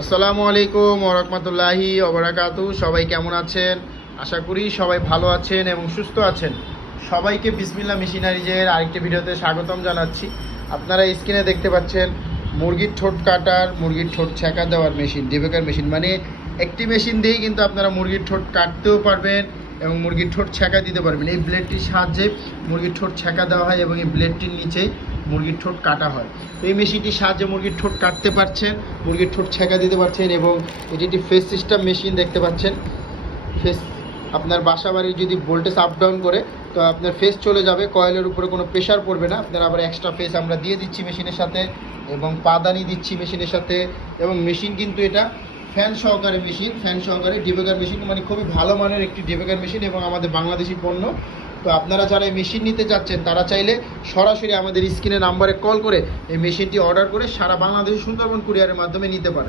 আসসালামু আলাইকুম ওয়া রাহমাতুল্লাহি ওয়া বারাকাতুহু। সবাই কেমন আছেন? আশা করি সবাই ভালো আছেন এবং সুস্থ আছেন। সবাইকে বিসমিল্লাহ মেশিনারিজের আরেকটি ভিডিওতে স্বাগতম জানাচ্ছি। আপনারা স্ক্রিনে দেখতে পাচ্ছেন মুরগির ঠোঁট কাটার, মুরগির ঠোঁট ছেঁকা দেওয়ার মেশিন, ডিবেকার মেশিন। মানে একটি মেশিন দিয়েই কিন্তু আপনারা মুরগির ঠোঁট কাটতেও পারবেন এবং মুরগির ঠোঁট ছেঁকা দিতে পারবেন। এই ব্লেডটির সাহায্যে মুরগির ঠোঁট ছেঁকা দেওয়া হয় এবং এই ব্লেডটির নিচে মুরগির ঠোঁট কাটা হয়। তো এই মেশিনটির সাহায্যে মুরগির ঠোঁট কাটতে পারছেন, মুরগির ঠোঁট ছেঁকা দিতে পারছেন এবং এটি একটি ফেস সিস্টেম মেশিন দেখতে পাচ্ছেন। ফেস আপনার বাসা বাড়ির যদি ভোল্টেজ আপ ডাউন করে তো আপনার ফেস চলে যাবে, কয়েলের উপরে কোনো প্রেশার পড়বে না। আপনার আবার এক্সট্রা ফেস আমরা দিয়ে দিচ্ছি মেশিনের সাথে এবং পাদানি দিচ্ছি মেশিনের সাথে। এবং মেশিন কিন্তু এটা ফ্যান সহকারে মেশিন, ফ্যান সহকারে ডিবেকার মেশিন, মানে খুবই ভালো মানের একটি ডিবেকার মেশিন এবং আমাদের বাংলাদেশি পণ্য। তো আপনারা যারা এই মেশিন নিতে চাচ্ছেন তারা চাইলে সরাসরি আমাদের স্ক্রিনে নাম্বারে কল করে এই মেশিনটি অর্ডার করে সারা বাংলাদেশে সুন্দরবন কুরিয়ারের মাধ্যমে নিতে পারেন।